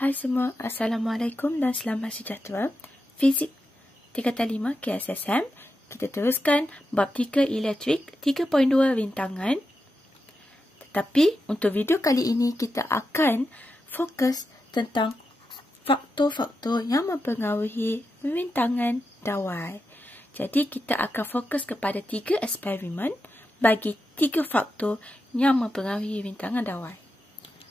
Hai semua, Assalamualaikum dan selamat sejahtera. Fizik 3/5 KSSM. Kita teruskan bab 3 elektrik 3.2 rintangan. Tetapi untuk video kali ini kita akan fokus tentang faktor-faktor yang mempengaruhi rintangan dawai. Jadi kita akan fokus kepada 3 eksperimen bagi 3 faktor yang mempengaruhi rintangan dawai.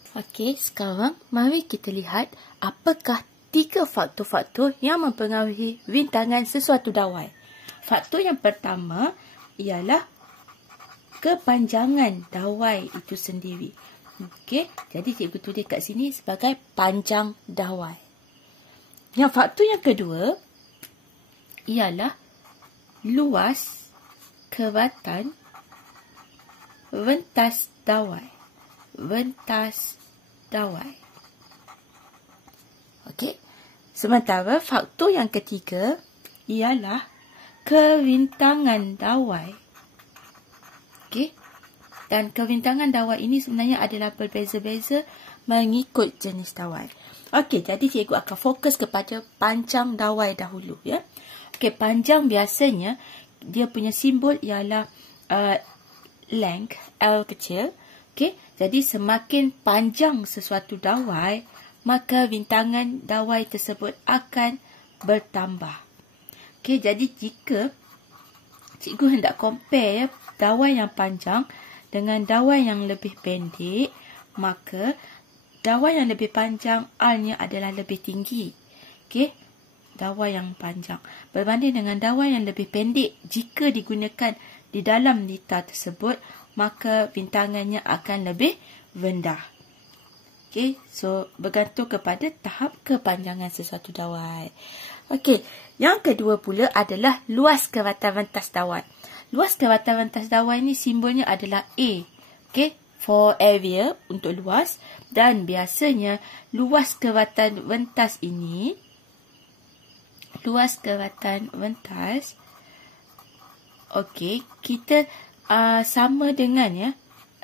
Okey, sekarang mari kita lihat apakah 3 faktor-faktor yang mempengaruhi rintangan sesuatu dawai. Faktor yang pertama ialah kepanjangan dawai itu sendiri. Okey, jadi cikgu tulis kat sini sebagai panjang dawai. Yang faktor yang kedua ialah luas keratan rentas dawai. Rentas dawai. Okey. Sementara faktor yang ketiga ialah kerintangan dawai. Okey. Dan kerintangan dawai ini sebenarnya adalah berbeza-beza mengikut jenis dawai. Okey, jadi cikgu akan fokus kepada panjang dawai dahulu ya. Okey, panjang biasanya dia punya simbol ialah length L kecil. Okey, jadi semakin panjang sesuatu dawai, maka rintangan dawai tersebut akan bertambah. Okey, jadi jika cikgu hendak compare ya, dawai yang panjang dengan dawai yang lebih pendek, maka dawai yang lebih panjang R-nya adalah lebih tinggi. Okey, dawai yang panjang berbanding dengan dawai yang lebih pendek jika digunakan di dalam lita tersebut, maka rintangannya akan lebih rendah. Okey, so bergantung kepada tahap kepanjangan sesuatu dawai. Okey, yang kedua pula adalah luas keratan rentas dawai. Luas keratan rentas dawai ni simbolnya adalah A. Okey, for area untuk luas, dan biasanya luas keratan rentas ini, luas keratan rentas, okey, kita sama dengan ya,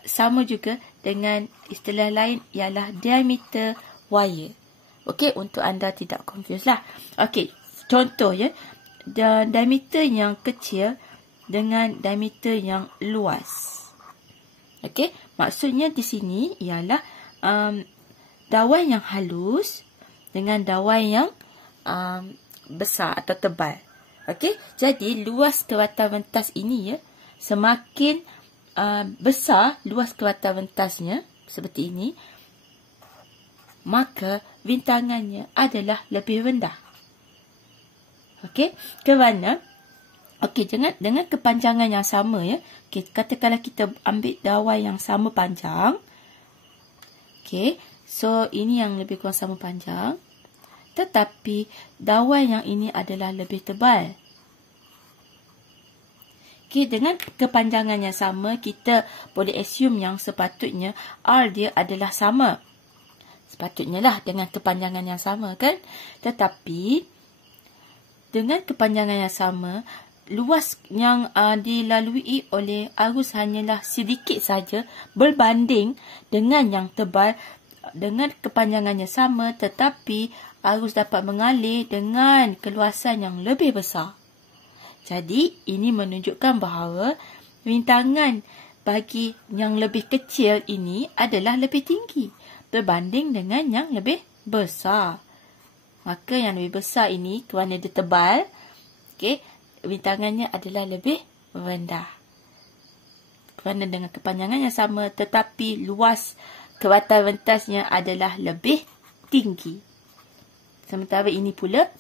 sama juga dengan istilah lain ialah diameter wire. Okey, untuk anda tidak confuse lah. Okey, contoh ya, diameter yang kecil dengan diameter yang luas. Okey, maksudnya di sini ialah dawai yang halus dengan dawai yang besar atau tebal. Okey, jadi luas keratan rentas ini ya, semakin besar luas keratan rentasnya seperti ini, maka rintangannya adalah lebih rendah. Okey, kerana dengan kepanjangan yang sama ya. Okey, katakanlah kita ambil dawai yang sama panjang. Okey, so ini yang lebih kurang sama panjang, tetapi dawai yang ini adalah lebih tebal. Okay, dengan kepanjangan yang sama, kita boleh assume yang sepatutnya R dia adalah sama. Sepatutnya lah dengan kepanjangan yang sama kan. Tetapi dengan kepanjangan yang sama, luas yang dilalui oleh arus hanyalah sedikit saja berbanding dengan yang tebal. Dengan kepanjangan yang sama, tetapi arus dapat mengalir dengan keluasan yang lebih besar. Jadi, ini menunjukkan bahawa rintangan bagi yang lebih kecil ini adalah lebih tinggi berbanding dengan yang lebih besar. Maka yang lebih besar ini, kerana dia tebal, okay, rintangannya adalah lebih rendah. Kerana dengan kepanjangan yang sama, tetapi luas keratan rentasnya adalah lebih tinggi. Sementara ini pula,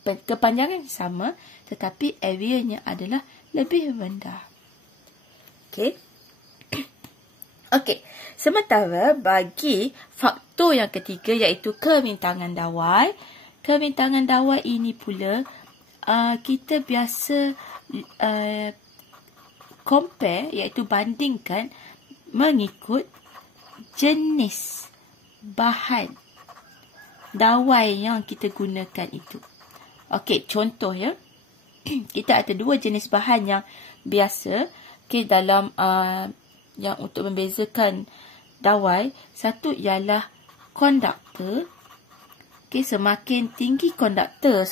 kepanjangan sama, tetapi area-nya adalah lebih rendah. Okey. Okey. Sementara bagi faktor yang ketiga iaitu kerintangan dawai. Kerintangan dawai ini pula kita biasa compare iaitu bandingkan mengikut jenis bahan dawai yang kita gunakan itu. Okey, contoh ya. Kita ada 2 jenis bahan yang biasa dalam yang untuk membezakan dawai. Satu ialah konduktor Okey, semakin tinggi konduktor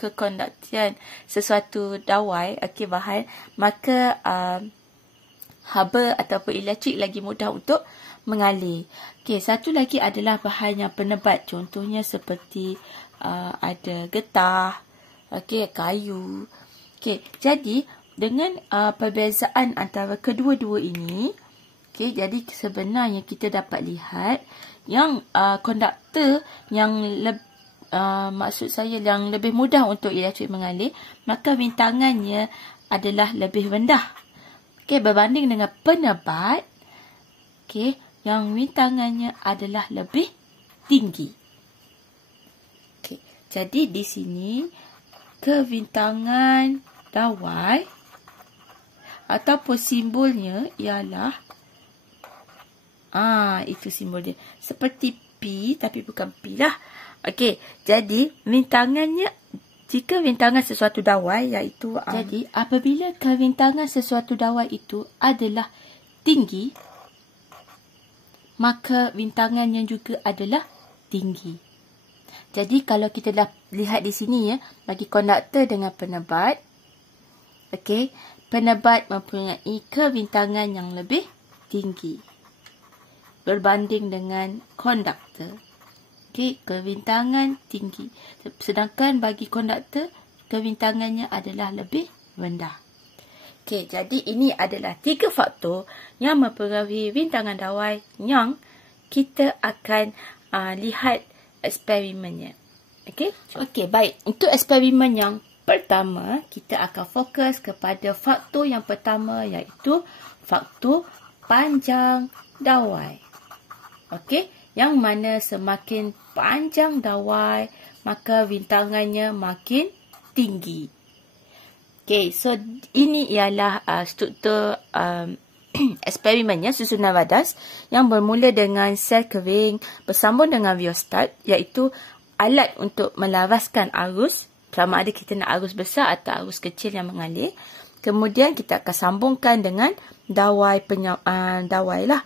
kekonduktian sesuatu dawai, okey, bahan, maka haba ataupun elektrik lagi mudah untuk mengalir. Okey, satu lagi adalah bahan yang penebat. Contohnya seperti ada getah, okey, kayu. Okey, jadi dengan perbezaan antara kedua-dua ini, okey, jadi sebenarnya kita dapat lihat yang konduktor yang maksud saya yang lebih mudah untuk elektrik mengalir, maka rintangannya adalah lebih rendah. Okey, berbanding dengan penebat, okey, yang rintangannya adalah lebih tinggi. Okey, jadi di sini kerintangan dawai ataupun simbolnya ialah itu simbol dia. Seperti P tapi bukan P lah. Okey, jadi rintangannya, jika rintangan sesuatu dawai iaitu jadi apabila kerintangan sesuatu dawai itu adalah tinggi, maka rintangannya juga adalah tinggi. Jadi kalau kita dah lihat di sini ya, bagi konduktor dengan penebat, okey, penebat mempunyai kerintangan yang lebih tinggi berbanding dengan konduktor. Okey, kerintangan tinggi. Sedangkan bagi konduktor, kerintangannya adalah lebih rendah. Okey, jadi ini adalah 3 faktor yang mempengaruhi rintangan dawai yang kita akan lihat eksperimennya. Okey? Okey, baik. Untuk eksperimen yang pertama, kita akan fokus kepada faktor yang pertama iaitu faktor panjang dawai. Okey, yang mana semakin panjang dawai, maka rintangannya makin tinggi. Okey, so ini ialah struktur eksperimennya, susunan radas yang bermula dengan sel kering bersambung dengan riostat, iaitu alat untuk melaraskan arus, sama ada kita nak arus besar atau arus kecil yang mengalir. Kemudian kita akan sambungkan dengan dawai dawai lah.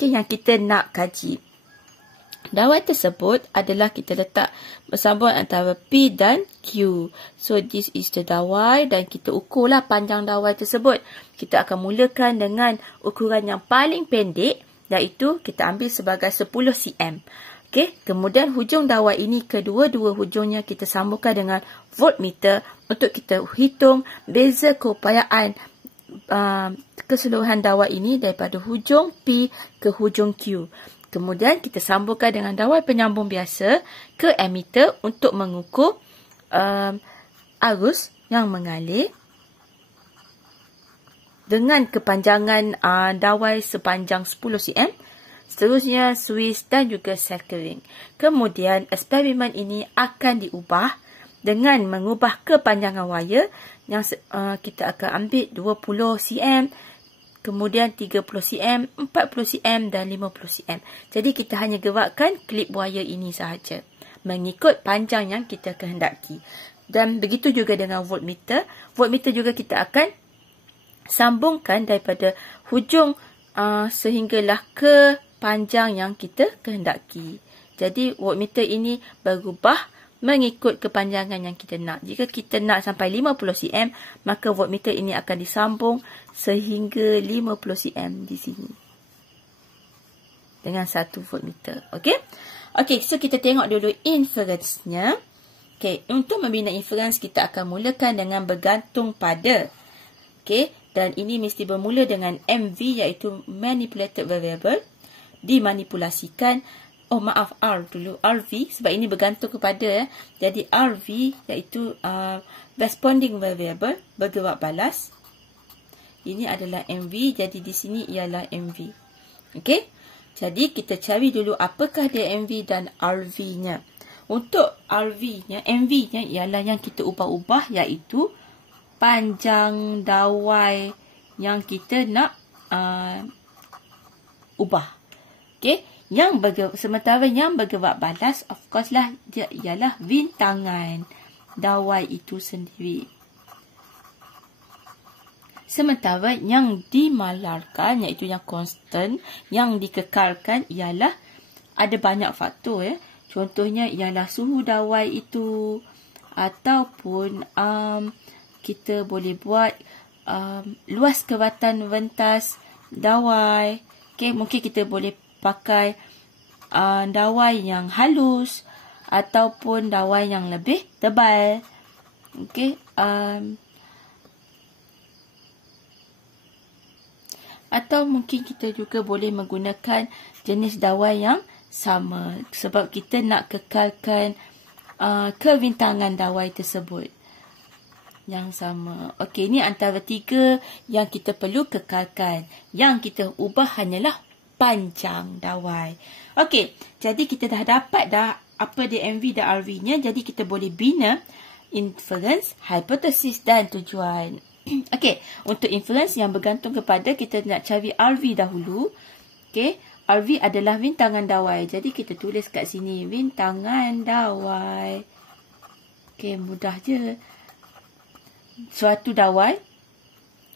Okay, yang kita nak kaji. Dawai tersebut adalah kita letak bersambung antara P dan Q. So, this is the dawai dan kita ukurlah panjang dawai tersebut. Kita akan mulakan dengan ukuran yang paling pendek, iaitu kita ambil sebagai 10 cm. Okay, kemudian hujung dawai ini, kedua-dua hujungnya kita sambungkan dengan voltmeter untuk kita hitung beza keupayaan keseluruhan dawai ini daripada hujung P ke hujung Q. Kemudian kita sambungkan dengan dawai penyambung biasa ke ammeter untuk mengukur arus yang mengalir dengan kepanjangan dawai sepanjang 10 cm. Seterusnya suis dan juga sel kering. Kemudian eksperimen ini akan diubah dengan mengubah kepanjangan wayar yang kita akan ambil 20 cm, kemudian 30 cm, 40 cm dan 50 cm. Jadi kita hanya gerakkan klip wayar ini sahaja mengikut panjang yang kita kehendaki. Dan begitu juga dengan voltmeter. Voltmeter juga kita akan sambungkan daripada hujung sehinggalah ke panjang yang kita kehendaki. Jadi voltmeter ini berubah mengikut kepanjangan yang kita nak. Jika kita nak sampai 50 cm, maka voltmeter ini akan disambung sehingga 50 cm di sini. Dengan satu voltmeter. Okey? Okey, so kita tengok dulu inference-nya. Okey, untuk membina inference, kita akan mulakan dengan bergantung pada. Okey, dan ini mesti bermula dengan MV, iaitu manipulated variable. Dimanipulasikan, R dulu, RV, sebab ini bergantung kepada, jadi RV iaitu responding variable, bergerak balas. Ini adalah MV, jadi di sini ialah MV. Okey, jadi kita cari dulu apakah dia MV dan RV-nya. Untuk RV-nya, MV-nya ialah yang kita ubah-ubah, iaitu panjang dawai yang kita nak ubah. Okey, sementara yang bergerak balas, of course lah, dia ialah rintangan dawai itu sendiri. Sementara yang dimalarkan, iaitu yang constant, yang dikekalkan ialah ada banyak faktor ya. Contohnya ialah suhu dawai itu, ataupun kita boleh buat luas kewatan ventas dawai. Okay, mungkin kita boleh pakai dawai yang halus ataupun dawai yang lebih tebal. Okay, atau mungkin kita juga boleh menggunakan jenis dawai yang sama sebab kita nak kekalkan kebintangan dawai tersebut yang sama. Okey, ini antara 3 yang kita perlu kekalkan. Yang kita ubah hanyalah panjang dawai. Okey, jadi kita dah dapat dah apa dia MV dan RV-nya. Jadi kita boleh bina inference, hipotesis dan tujuan. Okey, untuk inference yang bergantung kepada kita nak cari RV dahulu. Okey, RV adalah bintangan dawai. Jadi kita tulis kat sini bintangan dawai. Okey, mudah je. Suatu dawai.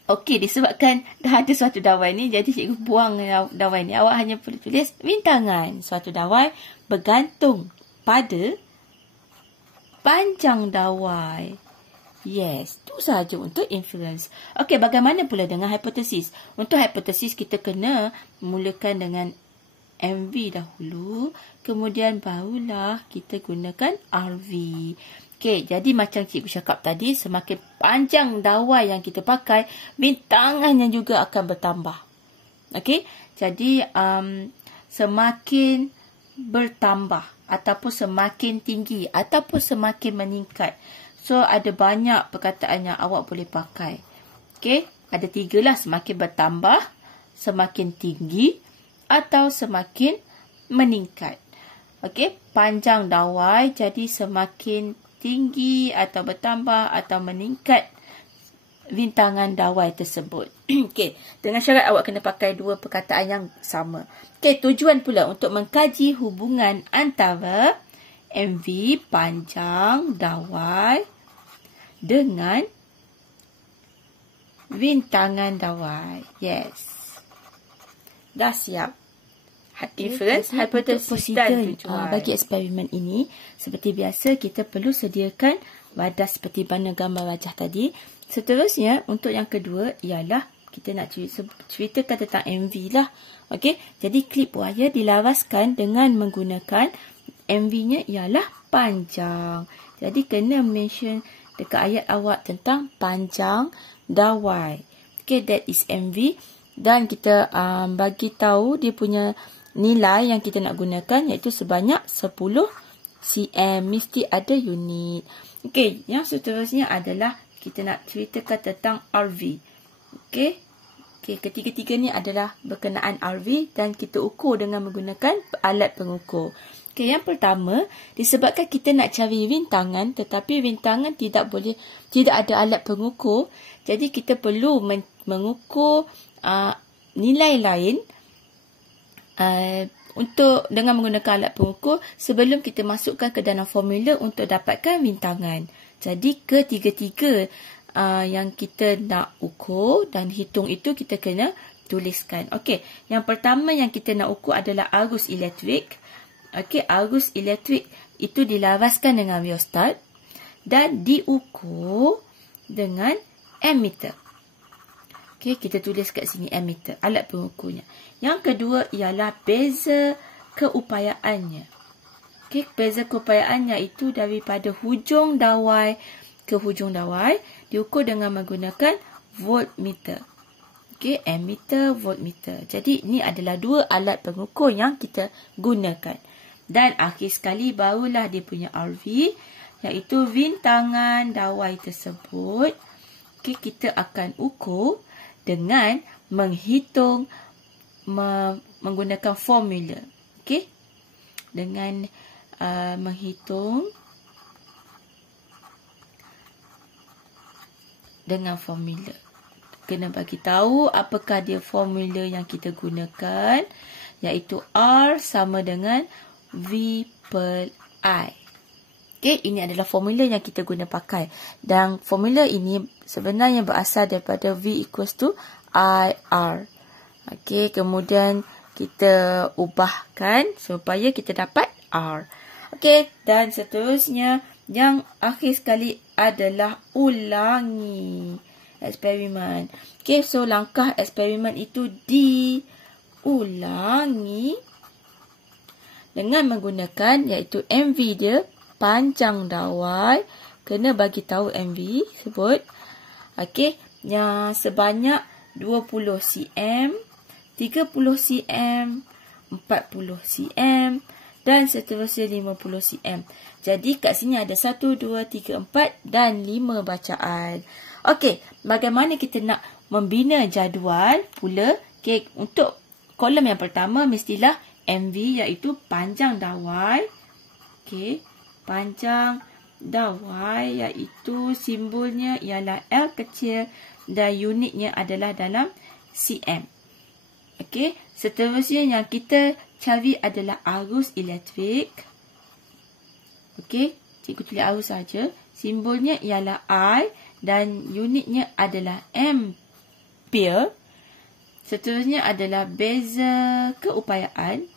Okey, disebabkan dah ada suatu dawai ni, jadi cikgu buang dawai ni. Awak hanya perlu tulis bintangan. Suatu dawai bergantung pada panjang dawai. Yes, itu sahaja untuk inference. Okey, bagaimana pula dengan hipotesis? Untuk hipotesis kita kena mulakan dengan MV dahulu, kemudian barulah kita gunakan RV. Okey, jadi macam cikgu cakap tadi, semakin panjang dawai yang kita pakai, bintangannya juga akan bertambah. Okey, jadi semakin bertambah ataupun semakin tinggi ataupun semakin meningkat. So, ada banyak perkataan yang awak boleh pakai. Okey, ada 3 lah. Semakin bertambah, semakin tinggi atau semakin meningkat. Okey, panjang dawai jadi semakin tinggi atau bertambah atau meningkat bintangan dawai tersebut. Okey, dengan syarat awak kena pakai 2 perkataan yang sama. Okey, tujuan pula untuk mengkaji hubungan antara MV panjang dawai dengan bintangan dawai. Yes. Dah siap. Inference, hipotesis dan tujuan. Bagi eksperimen ini, seperti biasa kita perlu sediakan wadah seperti mana gambar wajah tadi. Seterusnya, untuk yang kedua ialah kita nak ceritakan tentang MV lah. Okey, jadi klip wire dilaraskan dengan menggunakan MV-nya ialah panjang. Jadi kena mention dekat ayat awak tentang panjang dawai. Okay, that is MV. Dan kita bagi tahu dia punya nilai yang kita nak gunakan iaitu sebanyak 10 cm. Mesti ada unit. Okay, yang seterusnya adalah kita nak ceritakan tentang RV. Okay. Okay, ketiga-tiga ni adalah berkenaan RV dan kita ukur dengan menggunakan alat pengukur. Okay, yang pertama, disebabkan kita nak cari rintangan tetapi rintangan tidak ada alat pengukur, jadi kita perlu mengukur nilai lain untuk dengan menggunakan alat pengukur sebelum kita masukkan ke dalam formula untuk dapatkan rintangan. Jadi ketiga-tiga yang kita nak ukur dan hitung itu kita kena tuliskan. Okey, yang pertama yang kita nak ukur adalah arus elektrik. Okey, arus elektrik itu dilaraskan dengan rheostat dan diukur dengan ammeter. Okey, kita tulis kat sini ammeter, alat pengukurnya. Yang kedua ialah beza keupayaannya. Okey, beza keupayaannya itu daripada hujung dawai ke hujung dawai diukur dengan menggunakan voltmeter. Okey, ammeter, voltmeter. Jadi ini adalah 2 alat pengukur yang kita gunakan. Dan akhir sekali barulah dia punya RV, iaitu rintangan dawai tersebut. Okay, kita akan ukur dengan menghitung menggunakan formula. Okay, dengan menghitung dengan formula. Kena bagi tahu apakah dia formula yang kita gunakan, iaitu R sama dengan V per I. Okay, ini adalah formula yang kita guna pakai. Dan formula ini sebenarnya berasal daripada V equals to IR. Okay, kemudian kita ubahkan supaya kita dapat R. Okey, dan seterusnya yang akhir sekali adalah ulangi eksperimen. Okey, so langkah eksperimen itu diulangi dengan menggunakan iaitu MV dia, panjang dawai. Kena bagi tahu MV sebut. Okey, yang sebanyak 20 cm, 30 cm, 40 cm dan seterusnya 50 cm. Jadi kat sini ada 1, 2, 3, 4 dan 5 bacaan. Okey, bagaimana kita nak membina jadual pula? Okey, untuk kolom yang pertama mestilah MV iaitu panjang dawai. Okey, panjang dawai iaitu simbolnya ialah L kecil dan unitnya adalah dalam cm. Okey, seterusnya yang kita cari adalah arus elektrik. Okey, cikgu tulis arus saja. Simbolnya ialah I dan unitnya adalah ampere. Seterusnya adalah beza keupayaan.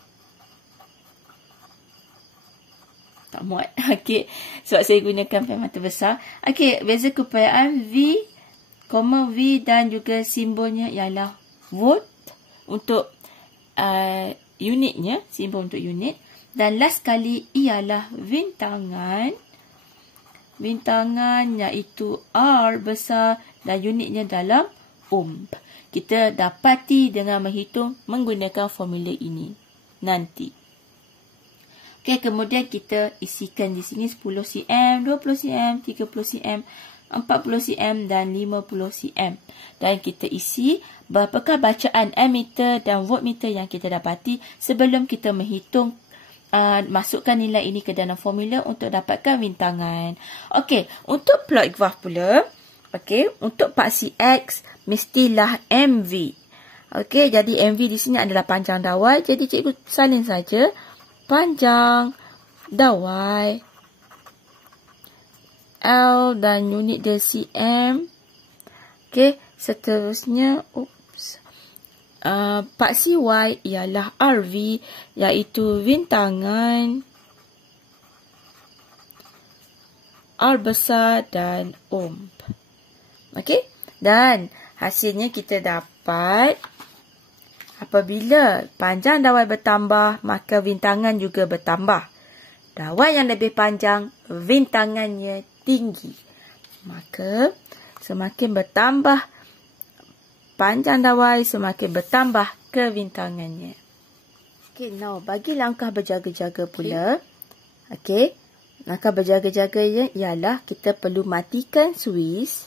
Tak muat. Okey, sebab saya gunakan pen mata besar. Okey, beza keupayaan V, V dan juga simbolnya ialah volt untuk unitnya, simbol untuk unit. Dan last kali ialah bintangan. Bintangan iaitu R besar dan unitnya dalam ohm. Kita dapati dengan menghitung menggunakan formula ini nanti. Okey, kemudian kita isikan di sini 10 cm, 20 cm, 30 cm, 40 cm dan 50 cm. Dan kita isi berapakah bacaan ammeter dan voltmeter yang kita dapati sebelum kita menghitung masukkan nilai ini ke dalam formula untuk dapatkan bintangan. Okey, untuk plot graph pula, okey, untuk paksi X mestilah MV. Okey, jadi MV di sini adalah panjang dawai, jadi cikgu salin saja panjang dawai L dan unit dia cm. Okey, seterusnya paksi Y ialah RV iaitu bintangan R besar dan ohm. Okey, dan hasilnya kita dapat apabila panjang dawai bertambah maka bintangan juga bertambah. Dawai yang lebih panjang bintangannya tinggi. Maka semakin bertambah panjang dawai, semakin bertambah kebintangannya. Okey, now bagi langkah berjaga-jaga pula. Okey, langkah berjaga-jaga ialah kita perlu matikan suis.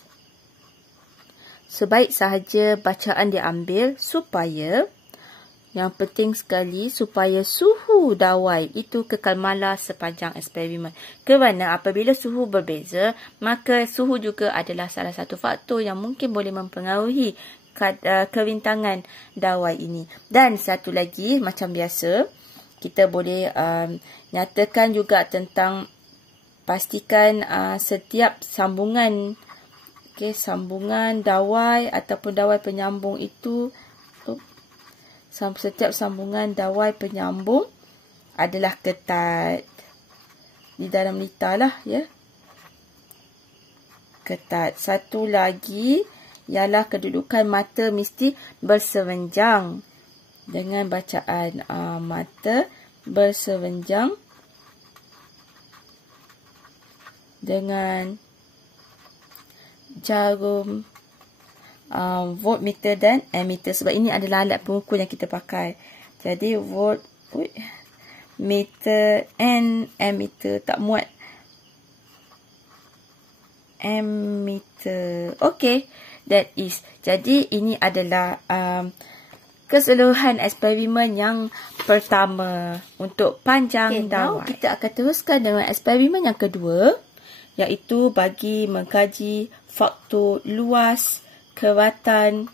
Sebaik sahaja bacaan diambil supaya, yang penting sekali, supaya suhu dawai itu kekal malar sepanjang eksperimen. Kerana apabila suhu berbeza, maka suhu juga adalah salah satu faktor yang mungkin boleh mempengaruhi kebintangan dawai ini. Dan satu lagi, macam biasa, kita boleh nyatakan juga tentang pastikan setiap sambungan, sambungan dawai ataupun dawai penyambung itu, setiap sambungan dawai penyambung adalah ketat. Di dalam lita lah, ya. Ketat. Satu lagi ialah kedudukan mata mesti bersevenjang. Dengan bacaan mata bersevenjang dengan jarum voltmeter dan ammeter, sebab ini adalah alat pengukur yang kita pakai. Jadi voltmeter and ammeter, tak muat. Ammeter. Okey, that is. Jadi ini adalah keseluruhan eksperimen yang pertama untuk panjang dawai. Kita akan teruskan dengan eksperimen yang kedua, iaitu bagi mengkaji faktor luas keratan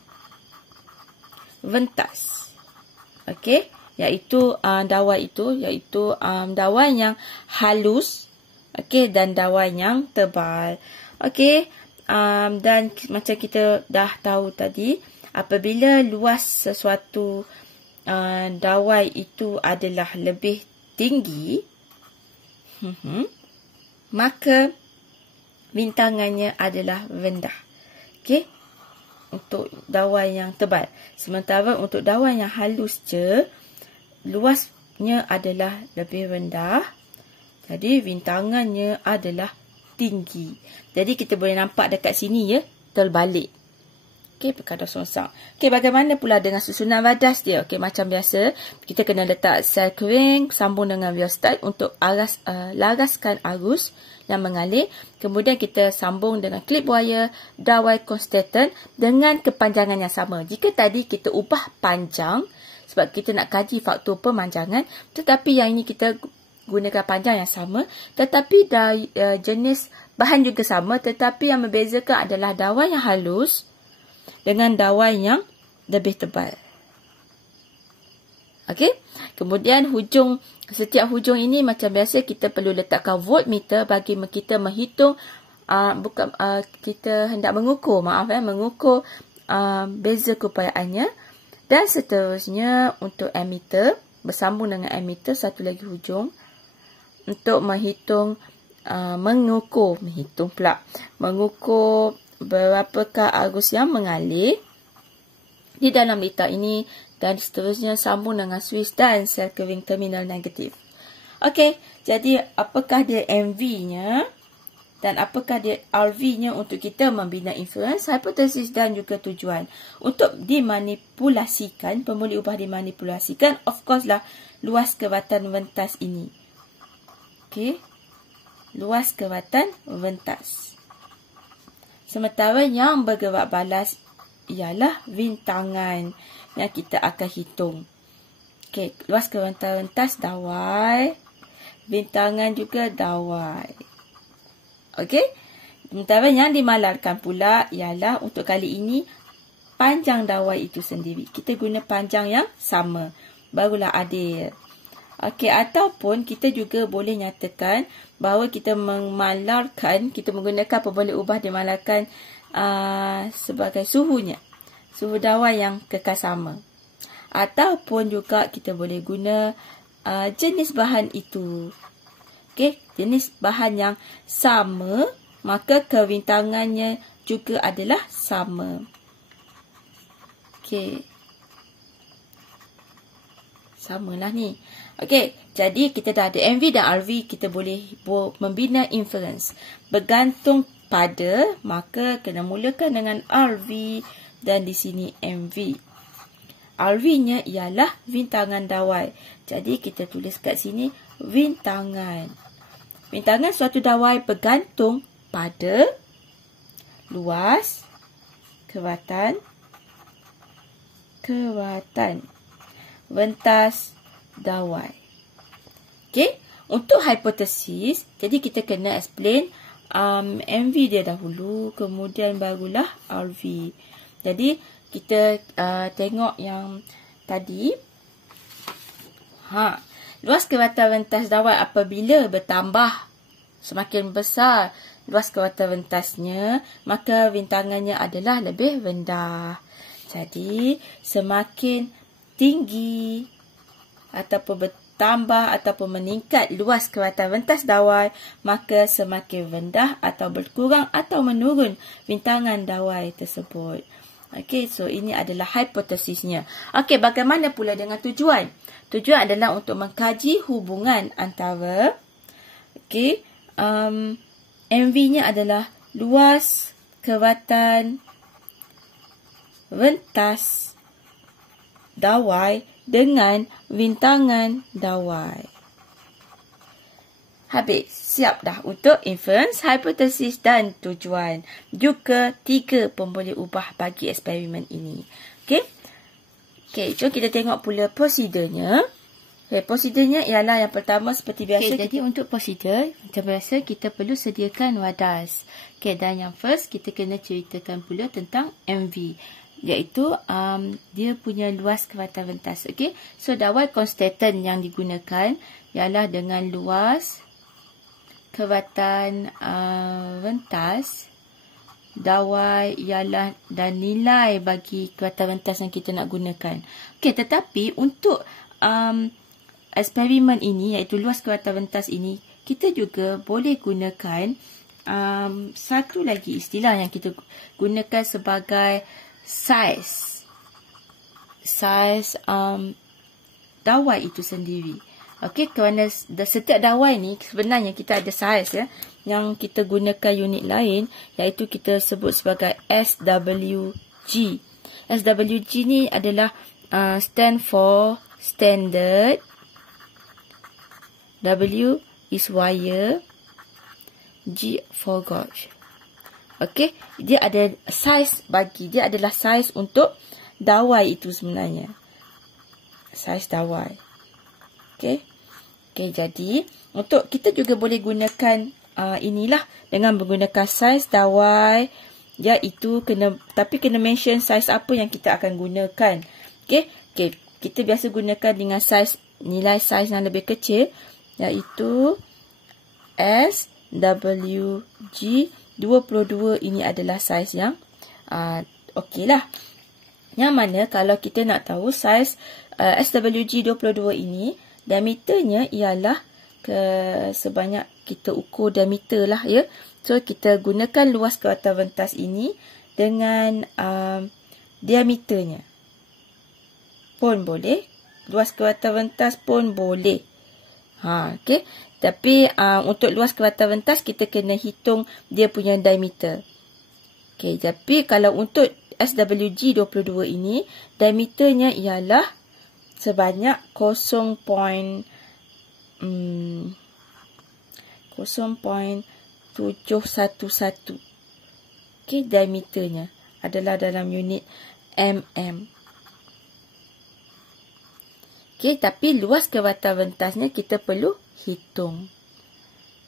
ventas. Okey, iaitu dawai itu iaitu dawai yang halus, okey, dan dawai yang tebal. Okey, dan macam kita dah tahu tadi, apabila luas sesuatu dawai itu adalah lebih tinggi, maka bintangannya adalah rendah. Okey? Untuk dawai yang tebal. Sementara untuk dawai yang halus je, luasnya adalah lebih rendah. Jadi bintangannya adalah tinggi. Jadi kita boleh nampak dekat sini ya, terbalik. Okey, perkara songsang. Okey, bagaimana pula dengan susunan vadas dia? Okey, macam biasa, kita kena letak sel kering sambung dengan rheostat untuk laraskan arus yang mengalir. Kemudian kita sambung dengan klip wire dawai konsisten dengan kepanjangan yang sama. Jika tadi kita ubah panjang sebab kita nak kaji faktor pemanjangan, tetapi yang ini kita gunakan panjang yang sama, tetapi jenis bahan juga sama, tetapi yang membezakan adalah dawai yang halus dengan dawai yang lebih tebal. Okey. Kemudian setiap hujung ini macam biasa kita perlu letakkan voltmeter bagi kita menghitung kita hendak mengukur, mengukur beza keupayaan. Dan seterusnya untuk ammeter, bersambung dengan ammeter satu lagi hujung untuk mengukur berapakah arus yang mengalir di dalam litar ini, dan seterusnya sambung dengan switch dan sel kering terminal negatif. Okey, jadi apakah dia MV-nya dan apakah dia RV-nya untuk kita membina inference, hipotesis dan juga tujuan. Untuk dimanipulasikan, pemboleh ubah dimanipulasikan, of course lah luas keratan ventas ini. Okey, luas keratan ventas. Sementara yang bergerak balas ialah bintangan yang kita akan hitung. Okey, luas keratan ventas dawai, bintangan juga dawai. Okey, sementara yang dimalarkan pula ialah untuk kali ini panjang dawai itu sendiri. Kita guna panjang yang sama, barulah adil. Okey, ataupun kita juga boleh nyatakan bahawa kita kita menggunakan pemboleh ubah dimalarkan sebagai suhunya, suhu dawai yang kekal sama. Ataupun juga kita boleh guna jenis bahan itu. Okey, jenis bahan yang sama, maka kebintangannya juga adalah sama. Okey, samalah ni. Okey, jadi kita dah ada MV dan RV, kita boleh membina inference. Bergantung pada, maka kena mulakan dengan RV dan di sini MV. RV-nya ialah bintangan dawai. Jadi kita tulis kat sini bintangan. Bintangan suatu dawai bergantung pada luas keratan ventas dawai. Okey, untuk hipotesis, jadi kita kena explain MV dia dahulu, kemudian barulah RV. Jadi kita tengok yang tadi. Luas keratan ventas dawai apabila bertambah semakin besar luas keratan ventasnya, maka bintangannya adalah lebih rendah. Jadi semakin tinggi ataupun bertambah ataupun meningkat luas keratan ventas dawai, maka semakin rendah atau berkurang atau menurun bintangan dawai tersebut. Okey, so ini adalah hipotesisnya. Okey, bagaimana pula dengan tujuan? Tujuan adalah untuk mengkaji hubungan antara MV-nya adalah luas keratan ventas dawai dengan bintangan dawai. Habis, siap dah untuk inference, hipotesis dan tujuan. Juga 3 pemboleh ubah bagi eksperimen ini. Okey, jom kita tengok pula prosedurnya. Prosedurnya ialah yang pertama seperti biasa. Jadi untuk prosedur, macam biasa kita perlu sediakan wadas. Dan yang first kita kena ceritakan pula tentang MV. Iaitu dia punya luas keratan ventas. So dawai konstan yang digunakan ialah dengan luas keratan ventas dawai ialah dan nilai bagi keratan ventas yang kita nak gunakan. Tetapi untuk eksperimen ini, iaitu luas kewatan ventas ini, kita juga boleh gunakan satu lagi istilah yang kita gunakan sebagai saiz dawai itu sendiri. Okey, kerana setiap dawai ni sebenarnya kita ada saiz ya, yang kita gunakan unit lain, iaitu kita sebut sebagai SWG. SWG ni adalah stand for standard, W is wire, G for gauge. Okey, dia ada saiz dia adalah saiz untuk dawai itu sebenarnya. Saiz dawai. Okey. Okey, jadi untuk kita juga boleh gunakan inilah dengan menggunakan saiz dawai, iaitu tapi kena mention saiz apa yang kita akan gunakan. Okey. Okey, kita biasa gunakan dengan nilai saiz yang lebih kecil, iaitu SWG 22. Ini adalah saiz yang okeylah. Yang mana kalau kita nak tahu saiz SWG 22 ini, diameternya ialah sebanyak kita ukur diameter lah ya. So kita gunakan luas kewatan ventas ini dengan diameternya pun boleh, luas kewatan ventas pun boleh. Okey. Tapi untuk luas kewatan ventas kita kena hitung dia punya diameter. Okey, tapi kalau untuk SWG 22 ini, diameternya ialah sebanyak 0.711. Okey, diameternya adalah dalam unit mm. Okey, tapi luas kewatan ventasnya kita perlu hitung.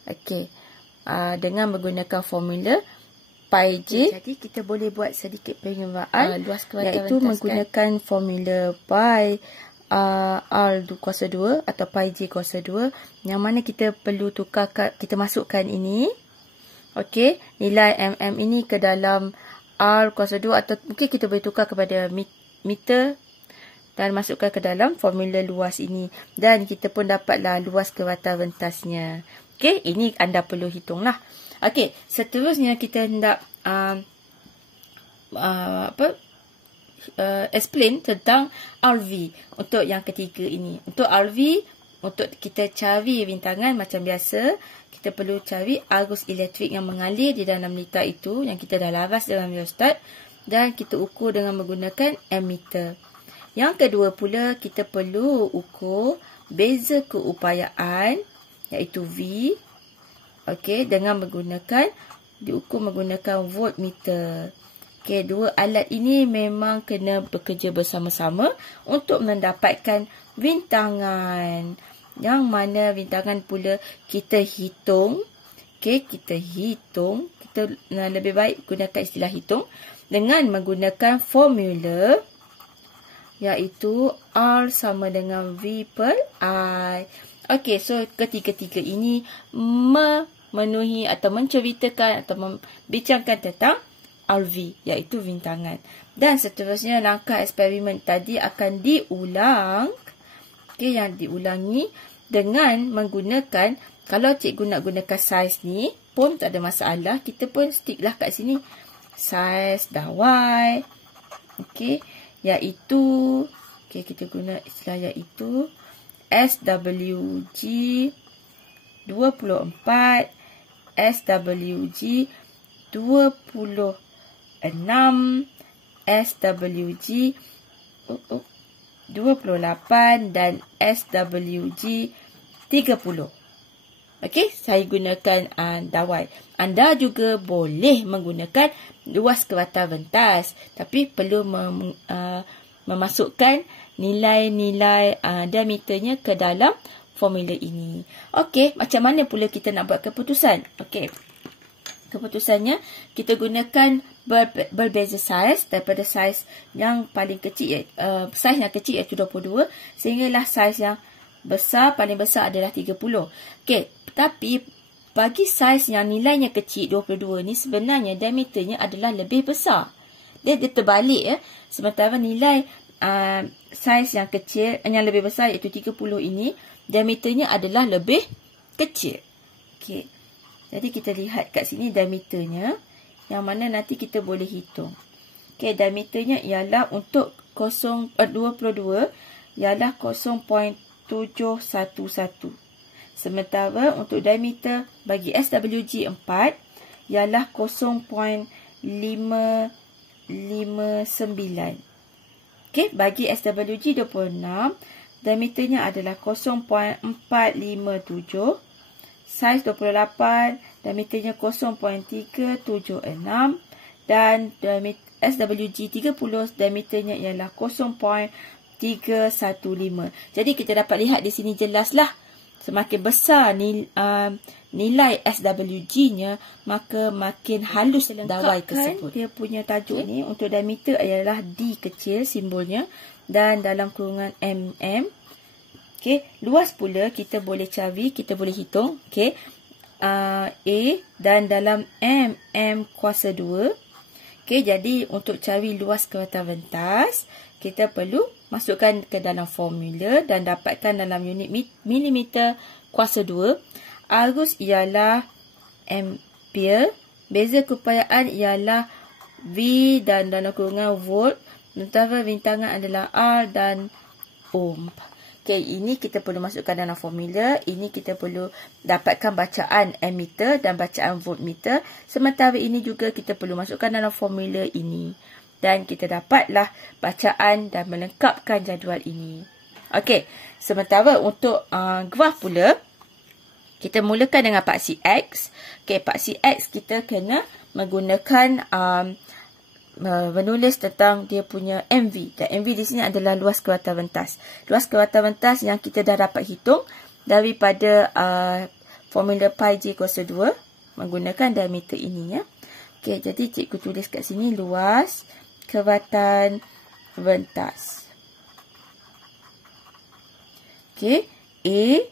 Okey, dengan menggunakan formula pi j. Jadi kita boleh buat sedikit penyumbaan luas kewatan ventas, iaitu menggunakan formula pi r kuasa 2 atau pi j kuasa 2, yang mana kita perlu kita masukkan ini. Okey, nilai mm ini ke dalam r kuasa 2, atau mungkin kita boleh tukar kepada meter dan masukkan ke dalam formula luas ini, dan kita pun dapatlah luas kewatan ventasnya. Okey, ini anda perlu hitunglah. Okey, seterusnya kita hendak explain tentang RV untuk yang ketiga ini. Untuk RV, untuk kita cari rintangan macam biasa, kita perlu cari arus elektrik yang mengalir di dalam litar itu, yang kita dah laras dalam rheostat, dan kita ukur dengan menggunakan ammeter. Yang kedua pula, kita perlu ukur beza keupayaan, iaitu V. Okey, dengan diukur menggunakan voltmeter. Okey, dua alat ini memang kena bekerja bersama-sama untuk mendapatkan rintangan. Yang mana rintangan pula kita hitung. Okey, kita lebih baik gunakan istilah hitung dengan menggunakan formula, iaitu R sama dengan V per I. Okey, so ketiga-tiga ini memenuhi atau menceritakan atau membincangkan tentang RV, iaitu rintangan. Dan seterusnya langkah eksperimen tadi akan diulang. Okey, yang diulangi dengan menggunakan, kalau cikgu nak gunakan saiz ni pun tak ada masalah, kita pun sticklah kat sini saiz dawai. Okey, iaitu, kita guna istilah iaitu SWG 24, SWG 26, SWG 28 dan SWG 30. Okey, saya gunakan dawai. Anda juga boleh menggunakan luas kewatan ventas, tapi perlu memasukkan nilai-nilai diameternya ke dalam formula ini. Okey, macam mana pula kita nak buat keputusan? Okey, keputusannya kita gunakan berbeza saiz daripada saiz yang paling kecil, saiz yang kecil iaitu 22, sehinggalah saiz yang besar, paling besar adalah 30. Okey, tapi bagi saiz yang nilainya kecil 22 ni, sebenarnya diameternya adalah lebih besar. Dia terbalik ya. Sementara nilai saiz yang kecil, yang lebih besar iaitu 30 ini, diameternya adalah lebih kecil. Okey. Jadi kita lihat kat sini diameternya, yang mana nanti kita boleh hitung. Okey, diameternya ialah untuk 22 ialah 0.711. Sementara untuk diameter bagi SWG 4 ialah 0.559. Okey, bagi SWG 26, diameternya adalah 0.457. Saiz 28, diameternya 0.376. Dan SWG 30, diameternya ialah 0.315. Jadi kita dapat lihat di sini jelaslah, semakin besar nilai SWG-nya, maka makin halus dawai tersebut. Dia punya tajuk ni untuk diameter ialah D kecil simbolnya, dan dalam kurungan mm. Okey, luas pula kita boleh cari, kita boleh hitung. Okey, A dan dalam mm kuasa 2. Okey, jadi untuk cari luas kereta rentas, kita perlu masukkan ke dalam formula dan dapatkan dalam unit milimeter kuasa 2. Arus ialah ampere. Beza keupayaan ialah V dan dalam kurungan volt. Sementara rintangan adalah R dan ohm. Okey, ini kita perlu masukkan dalam formula. Ini kita perlu dapatkan bacaan ammeter dan bacaan voltmeter. Sementara ini juga kita perlu masukkan dalam formula ini. Dan kita dapatlah bacaan dan melengkapkan jadual ini. Okey, sementara untuk graf pula, kita mulakan dengan paksi X. Okey, paksi X kita kena menggunakan menulis tentang dia punya MV. Dan MV di sini adalah luas kewatan rentas. Luas kewatan rentas yang kita dah dapat hitung daripada formula pi j kuasa 2 menggunakan diameter ini ya. Okey, jadi cikgu tulis kat sini luas kewatan rentas. Okey, A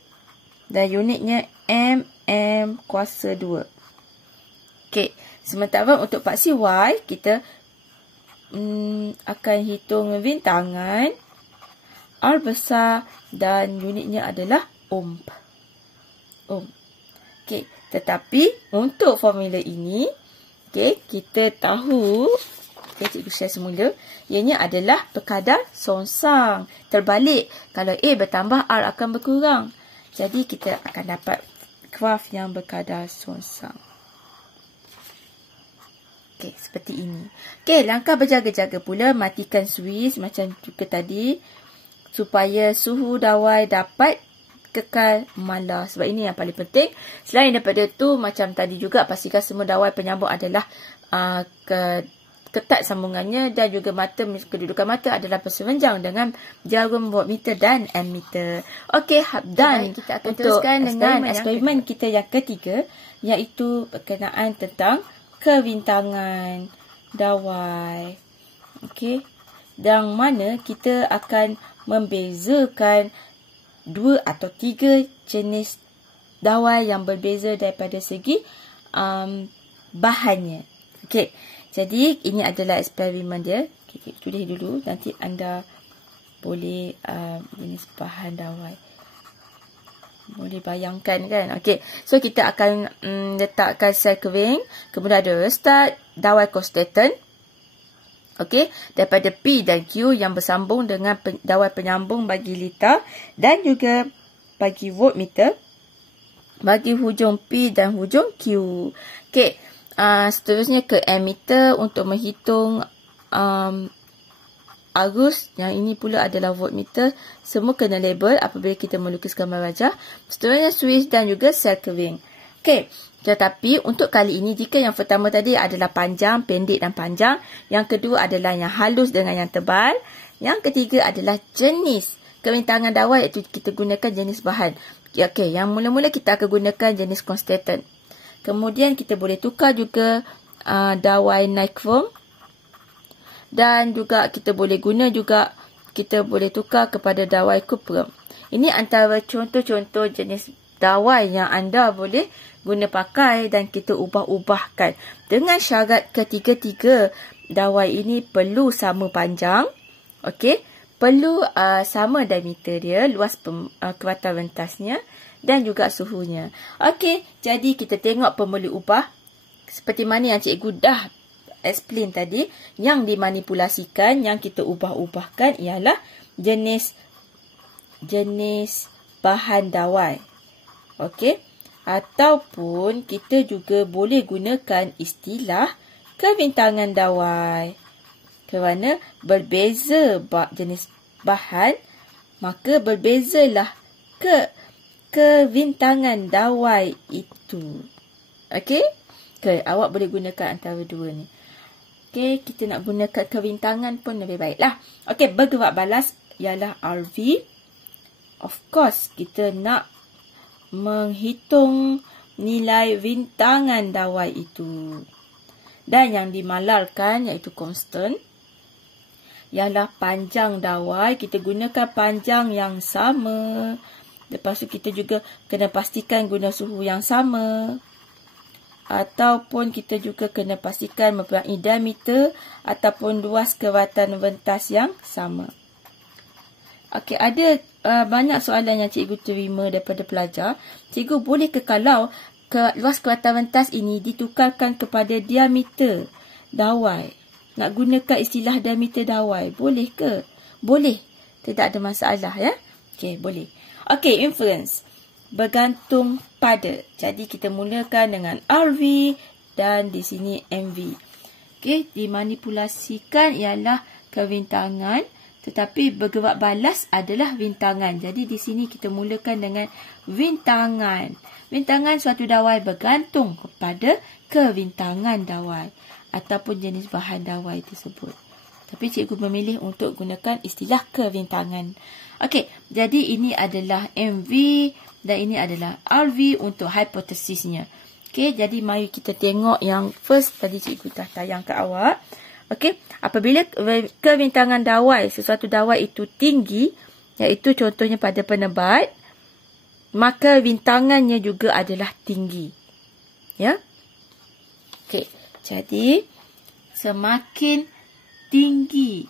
dan unitnya mm kuasa 2. Okey, sementara untuk paksi Y kita akan hitung rintangan R besar dan unitnya adalah ohm. Okey, tetapi untuk formula ini, okey, kita tahu, okey, cikgu share semula, ianya adalah berkadar songsang. Terbalik, kalau A bertambah R akan berkurang. Jadi kita akan dapat graf yang berkadar songsang. Okey, seperti ini. Okey, langkah berjaga-jaga pula, matikan suis macam juga tadi supaya suhu dawai dapat kekal memanlar. Sebab ini yang paling penting. Selain daripada itu, macam tadi juga, pastikan semua dawai penyambung adalah ketat sambungannya, dan juga kedudukan mata adalah bersemenjang dengan jarum voltmeter dan ammeter. Okey, done. Kita akan teruskan dengan eksperimen kita yang ketiga, iaitu berkenaan tentang kerintangan dawai. Okey, yang mana kita akan membezakan 2 atau 3 jenis dawai yang berbeza daripada segi bahannya. Okey, jadi ini adalah eksperimen dia. Okay, tulis dulu, nanti anda boleh jenis bahan dawai boleh bayangkan kan. Okey, so kita akan letakkan sel kering, kemudian ada restart, dawai konstan. Okey, daripada P dan Q yang bersambung dengan dawai penyambung bagi liter dan juga bagi voltmeter bagi hujung P dan hujung Q. Okey, seterusnya ke ammeter untuk menghitung arus. Yang ini pula adalah voltmeter. Semua kena label apabila kita melukis gambar wajah. Seterusnya switch dan juga sel kering. Okey, tetapi untuk kali ini, jika yang pertama tadi adalah panjang, pendek dan panjang. Yang kedua adalah yang halus dengan yang tebal. Yang ketiga adalah jenis kerintangan dawai, iaitu kita gunakan jenis bahan. Okey, yang mula-mula kita akan gunakan jenis konstan. Kemudian kita boleh tukar juga dawai nichrome. Dan juga kita boleh guna juga, kita boleh tukar kepada dawai cuprum. Ini antara contoh-contoh jenis dawai yang anda boleh guna pakai dan kita ubah-ubahkan. Dengan syarat ketiga-tiga dawai ini perlu sama panjang. Okey, perlu sama diameter dia, luas kewatan rentasnya dan juga suhunya. Okey, jadi kita tengok pemolek ubah. Seperti mana yang cikgu dah explain tadi, yang dimanipulasikan, yang kita ubah-ubahkan ialah jenis bahan dawai. Okey, ataupun kita juga boleh gunakan istilah kebintangan dawai. Kerana berbeza jenis bahan, maka berbezalah kebintangan dawai itu. Okey? Awak boleh gunakan antara dua ni. Okey, kita nak gunakan kebintangan pun lebih baiklah. Okey, bergerak balas ialah RV. Of course, kita nak menghitung nilai bintangan dawai itu. Dan yang dimalarkan iaitu constant ialah panjang dawai. Kita gunakan panjang yang sama. Lepas tu kita juga kena pastikan guna suhu yang sama. Ataupun kita juga kena pastikan mempunyai diameter ataupun luas kewatan rentas yang sama. Okey, ada banyak soalan yang cikgu terima daripada pelajar. Cikgu, boleh ke kalau luas kewatan rentas ini ditukarkan kepada diameter dawai? Nak gunakan istilah diameter dawai, boleh ke? Boleh. Tidak ada masalah ya. Okey, boleh. Okey, inference. Bergantung pada. Jadi kita mulakan dengan RV dan di sini MV. Okey, dimanipulasikan ialah kebintangan, tetapi bergerak balas adalah bintangan. Jadi di sini kita mulakan dengan bintangan. Bintangan suatu dawai bergantung kepada kebintangan dawai ataupun jenis bahan dawai tersebut. Tapi cikgu memilih untuk gunakan istilah kebintangan. Okey, jadi ini adalah MV dan ini adalah RV untuk hipotesisnya. Okey, jadi mari kita tengok yang first tadi cikgu dah tayang ke awak. Okey, apabila kebintangan dawai, sesuatu dawai itu tinggi, iaitu contohnya pada penebat, maka bintangannya juga adalah tinggi. Ya. Okey, jadi semakin tinggi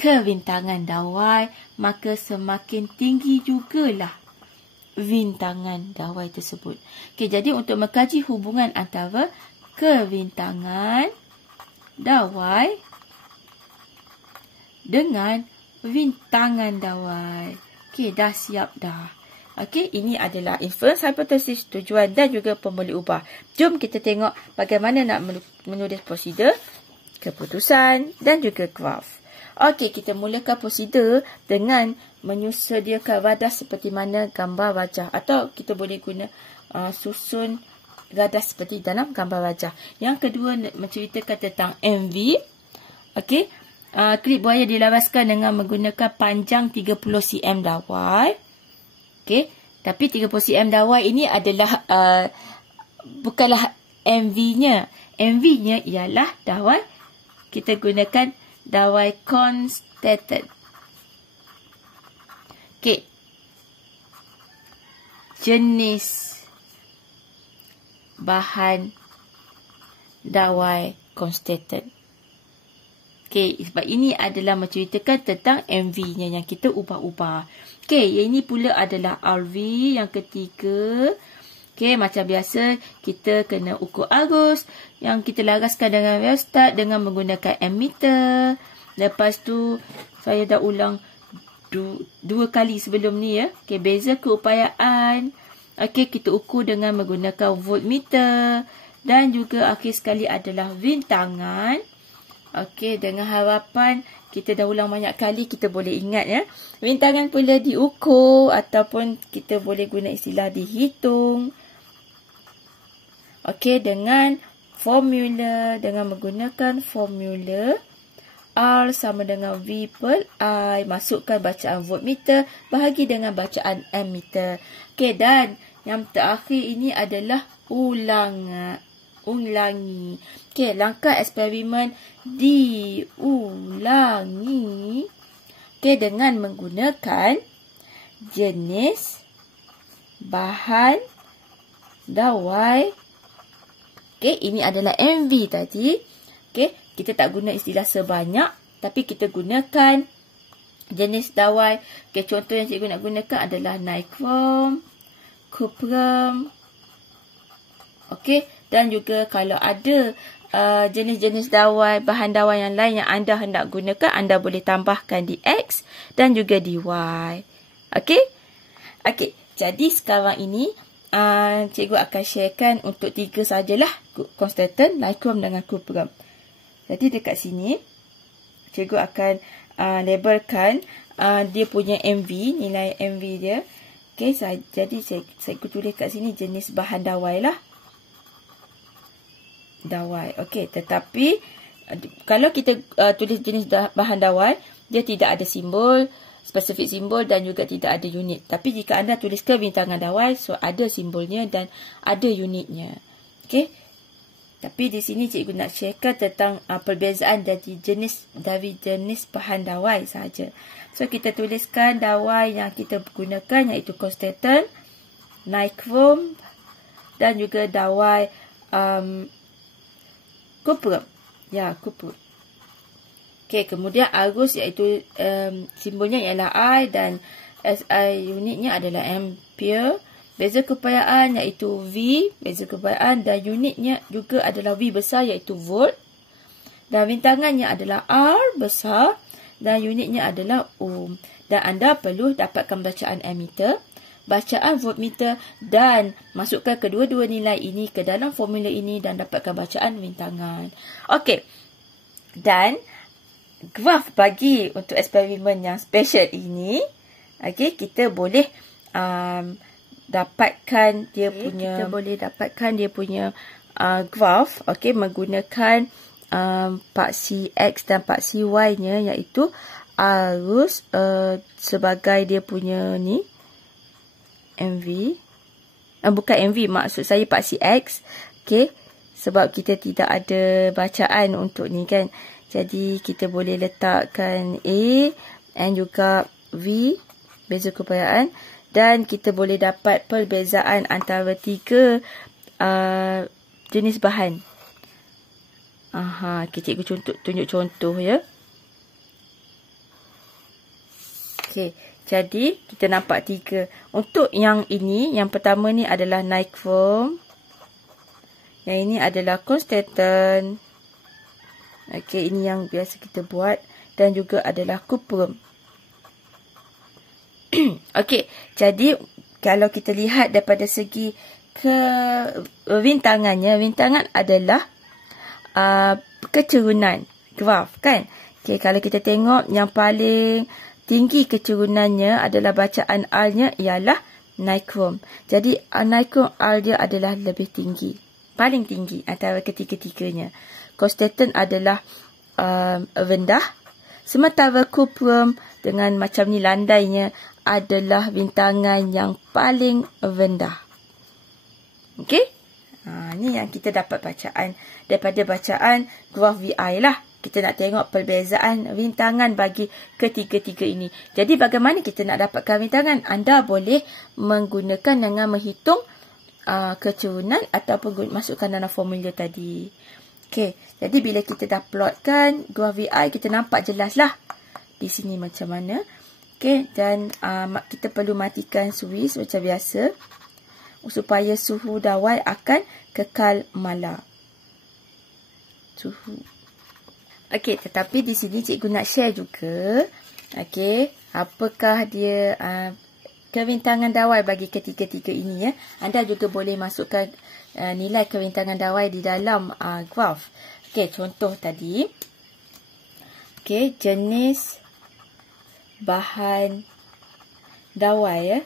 kebintangan dawai, maka semakin tinggi jugalah bintangan dawai tersebut. Okey, jadi untuk mengkaji hubungan antara kebintangan dawai dengan bintangan dawai. Okey, dah siap dah. Okey, ini adalah inference, hypothesis, tujuan dan juga pemolek ubah. Jom kita tengok bagaimana nak menulis prosedur, keputusan dan juga graf. Okey, kita mulakan prosedur dengan menyediakan radas seperti mana gambar wajah. Atau kita boleh guna susun radas seperti dalam gambar wajah. Yang kedua, menceritakan tentang MV. Okey, klip buaya dilaraskan dengan menggunakan panjang 30 cm dawai. Okey, tapi 30 cm dawai ini adalah bukanlah MV-nya. MV-nya ialah dawai, kita gunakan dawai constated. Okey, jenis bahan dawai constated. Okey, sebab ini adalah menceritakan tentang MV-nya yang kita ubah-ubah. Okey, yang ini pula adalah RV yang ketiga. Okey, macam biasa kita kena ukur arus yang kita laraskan dengan rheostat dengan menggunakan ammeter. Lepas tu saya dah ulang dua kali sebelum ni ya. Okey, beza keupayaan. Okey, kita ukur dengan menggunakan voltmeter dan juga akhir sekali adalah bintangan. Okey, dengan harapan kita dah ulang banyak kali, kita boleh ingat ya. Bintangan pula diukur ataupun kita boleh guna istilah dihitung. Okey, dengan formula, dengan menggunakan formula R sama dengan V per I. Masukkan bacaan voltmeter bahagi dengan bacaan ammeter. Okey, dan yang terakhir ini adalah ulangi. Okey, langkah eksperimen diulangi. Okey, dengan menggunakan jenis bahan dawai. Okey, ini adalah MV tadi. Okey, kita tak guna istilah sebanyak. Tapi kita gunakan jenis dawai. Okay, contoh yang cikgu nak gunakan adalah nichrome, cuprum. Okay, dan juga kalau ada jenis-jenis dawai, bahan dawai yang lain yang anda hendak gunakan, anda boleh tambahkan di X dan juga di Y. Okay? Okay, jadi sekarang ini cikgu akan sharekan untuk 3 sajalah konstantan, nichrome dengan cuprum. Jadi dekat sini, cikgu akan labelkan dia punya MV, nilai MV dia. Okay, jadi cikgu tulis kat sini jenis bahan dawai lah. Dawai. Okey, tetapi kalau kita tulis jenis bahan dawai, dia tidak ada simbol, spesifik simbol dan juga tidak ada unit. Tapi jika anda tulis kebintangan dawai, so ada simbolnya dan ada unitnya. Okey. Tapi di sini cikgu nak sharekan tentang perbezaan dari jenis bahan dawai saja. So kita tuliskan dawai yang kita gunakan iaitu konstantan, nichrome dan juga dawai cuprum. Ya, cuprum. Okey, kemudian arus iaitu simbolnya ialah I dan SI unitnya adalah ampere. Beza keupayaan iaitu V, beza keupayaan dan unitnya juga adalah V besar iaitu volt. Dan bintangannya adalah R besar dan unitnya adalah ohm. Dan anda perlu dapatkan bacaan ammeter, bacaan voltmeter dan masukkan kedua-dua nilai ini ke dalam formula ini dan dapatkan bacaan bintangan. Okey. Dan graf bagi untuk eksperimen yang special ini, okey, kita boleh dapatkan dia punya graf, okey, menggunakan paksi X dan paksi Y nya iaitu arus sebagai dia punya ni MV. Bukan MV, maksud saya paksi X. Okey, sebab kita tidak ada bacaan untuk ni kan. Jadi kita boleh letakkan A and juga V, beza keupayaan. Dan kita boleh dapat perbezaan antara 3 jenis bahan. Okay, cikgu tunjuk contoh ya. Okay, jadi kita nampak 3. Untuk yang ini, yang pertama ni adalah nichrome. Yang ini adalah konstantan. Okay, ini yang biasa kita buat. Dan juga adalah cuprum. Okey, jadi kalau kita lihat daripada segi bintangannya, bintangan adalah kecerunan graf kan. Okey, kalau kita tengok yang paling tinggi kecerunannya adalah bacaan R-nya ialah nichrome. Jadi nichrome R dia adalah lebih tinggi, paling tinggi antara ketiga-tiganya. Konstantan adalah rendah. Sementara cuprum dengan macam ni landainya adalah bintangan yang paling rendah. Okey? Ni yang kita dapat bacaan daripada bacaan graf VI lah. Kita nak tengok perbezaan bintangan bagi ketiga-tiga ini. Jadi bagaimana kita nak dapatkan bintangan? Anda boleh menggunakan dengan menghitung kecerunan ataupun masukkan dalam formula tadi. Okey, jadi bila kita dah plotkan graf VI, kita nampak jelas lah di sini macam mana. Okey, dan kita perlu matikan switch macam biasa supaya suhu dawai akan kekal mala. Suhu. Okey, tetapi di sini cikgu nak share juga. Okey, apakah dia kebintangan dawai bagi ketiga-tiga ini ya. Anda juga boleh masukkan nilai kebintangan dawai di dalam graf. Okey, contoh tadi. Okey, jenis bahan dawai ya.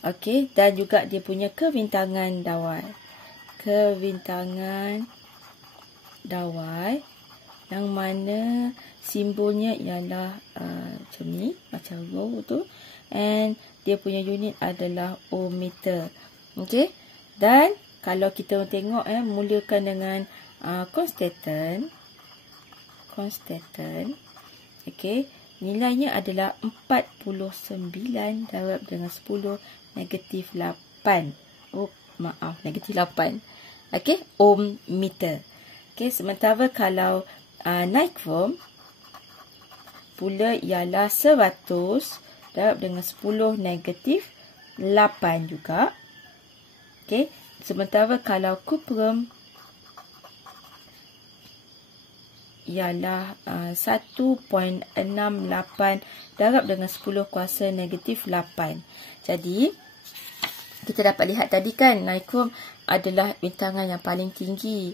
Okey, dan juga dia punya kebintangan dawai. Kebintangan dawai yang mana simbolnya ialah macam ni, macam row tu. And dia punya unit adalah ohmmeter. Okey, dan kalau kita tengok mulakan dengan konstantan. Okey, nilainya adalah 49 darab dengan 10 negatif 8. Oh, maaf, negatif 8. Okey, ohmmeter. Okey, sementara kalau nichrome, semula ialah 100 darab dengan 10 negatif 8 juga. Okey. Sementara kalau kuprum ialah 1.68 darab dengan 10 kuasa negatif 8. Jadi, kita dapat lihat tadi kan, naikrom adalah bintangan yang paling tinggi.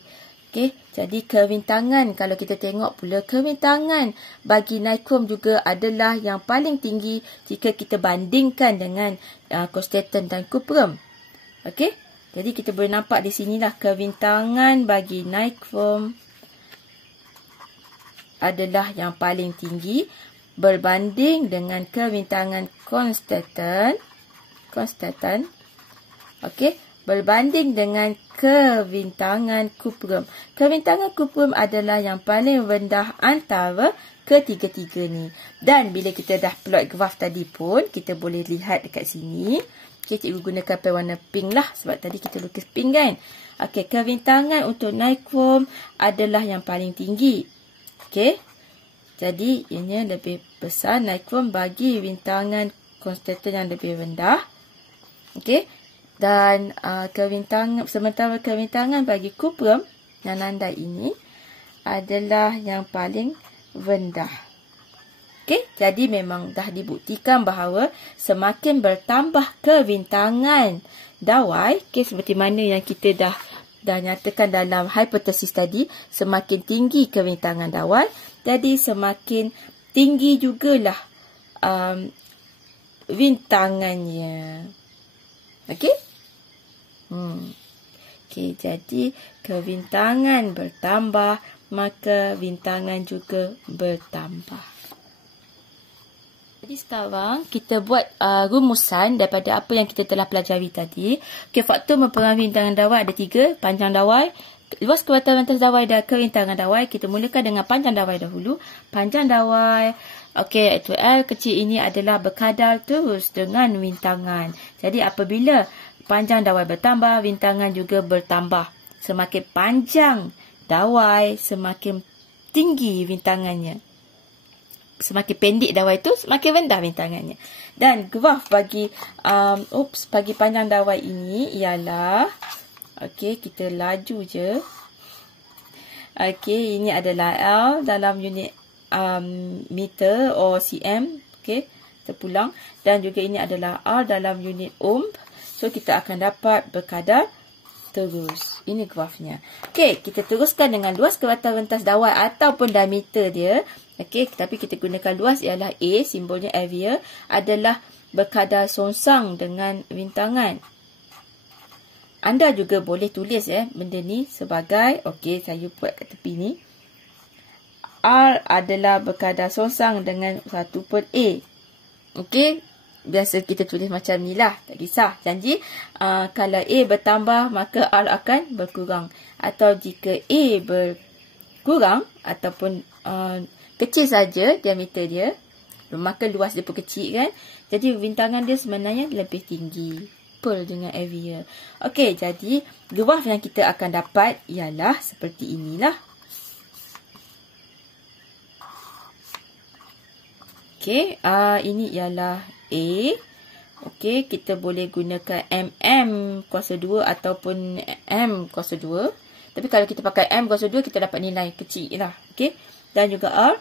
Okey, jadi kebintangan, kalau kita tengok pula, kebintangan bagi naikrom juga adalah yang paling tinggi jika kita bandingkan dengan konstantan dan kuprum. Okey, jadi kita boleh nampak di sinilah kebintangan bagi naikrom adalah yang paling tinggi berbanding dengan kebintangan konstantan. Okey, berbanding dengan kebintangan kuprum. Kebintangan kuprum adalah yang paling rendah antara ketiga-tiga ni. Dan bila kita dah plot graf tadi pun, kita boleh lihat dekat sini. Okay, cikgu gunakan pen warna pink lah. Sebab tadi kita lukis pink kan. Okay, kebintangan untuk naikrom adalah yang paling tinggi. Okay. Jadi, ianya lebih besar naikrom bagi bintangan konstantan yang lebih rendah. Okay. Dan sementara kebintangan bagi kuprum yang nandai ini adalah yang paling rendah. Okey, jadi memang dah dibuktikan bahawa semakin bertambah kebintangan dawai, okey, seperti mana yang kita dah nyatakan dalam hipotesis tadi, semakin tinggi kebintangan dawai, jadi semakin tinggi jugalah bintangannya. Okey? Okey, jadi kebintangan bertambah, maka bintangan juga bertambah. Jadi sekarang kita buat rumusan daripada apa yang kita telah pelajari tadi. Okey, faktor mempengaruhi bintangan dawai ada 3. Panjang dawai, luas kewatan atas dawai dan kebintangan dawai. Kita mulakan dengan panjang dawai dahulu. Panjang dawai, okey, iaitu L kecil ini adalah berkadar terus dengan bintangan. Jadi apabila panjang dawai bertambah, bintangan juga bertambah. Semakin panjang dawai, semakin tinggi bintangannya. Semakin pendek dawai itu, semakin rendah bintangannya. Dan graf bagi bagi panjang dawai ini ialah, okey, kita laju je. Okey, ini adalah L dalam unit meter atau cm. Okey, terpulang. Dan juga ini adalah R dalam unit ohm. So, kita akan dapat berkadar terus. Ini grafnya. Okey, kita teruskan dengan luas kewatan rentas dawai ataupun diameter dia. Okey, tapi kita gunakan luas ialah A, simbolnya area, adalah berkadar songsang dengan bintangan. Anda juga boleh tulis benda ni sebagai, okey, saya buat kat tepi ni. R adalah berkadar songsang dengan 1/A. Okey, biasa kita tulis macam ni lah. Tak kisah. Janji, kalau A bertambah, maka R akan berkurang. Atau jika A berkurang, ataupun kecil saja diameter dia, maka luas dia pun kecil kan. Jadi, bintangan dia sebenarnya lebih tinggi. Per dengan area. Okey, jadi, graf yang kita akan dapat ialah seperti inilah. Okey, ini ialah A. Okey, kita boleh gunakan mm kuasa 2 ataupun m kuasa 2. Tapi kalau kita pakai m kuasa 2, kita dapat nilai kecil lah. Okey, dan juga R,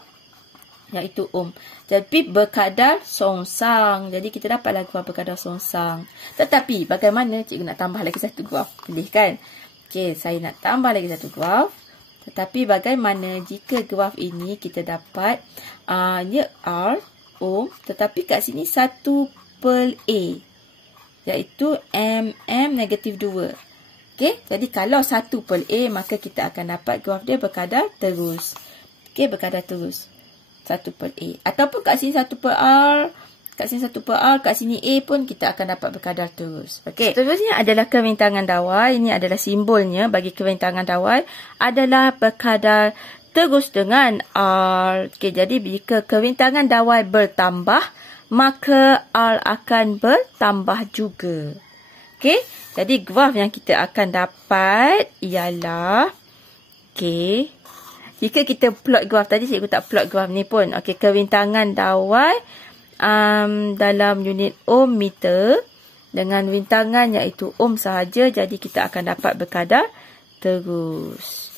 iaitu ohm. Jadi berkadar songsang. Jadi kita dapatlah graf berkadar songsang. Tetapi bagaimana cikgu nak tambah lagi satu graf? Boleh kan? Okey, saya nak tambah lagi satu graf. Tetapi bagaimana jika graf ini kita dapat R, ohm, tetapi kat sini 1/A, iaitu mm negatif 2. Okey, jadi kalau 1/A, maka kita akan dapat graf dia berkadar terus. Okey, berkadar terus 1/A. Ataupun kat sini 1/R, kat sini 1/R, kat sini A pun kita akan dapat berkadar terus. Okey, seterusnya adalah kebintangan dawai. Ini adalah simbolnya bagi kebintangan dawai adalah berkadar terus dengan R. Okey, jadi jika kebintangan dawai bertambah, maka R akan bertambah juga. Okey, jadi graf yang kita akan dapat ialah, okey, jika kita plot graf tadi, cikgu tak plot graf ni pun. Okey, kebintangan dawai dalam unit ohm meter dengan bintangan iaitu ohm sahaja, jadi kita akan dapat berkadar terus.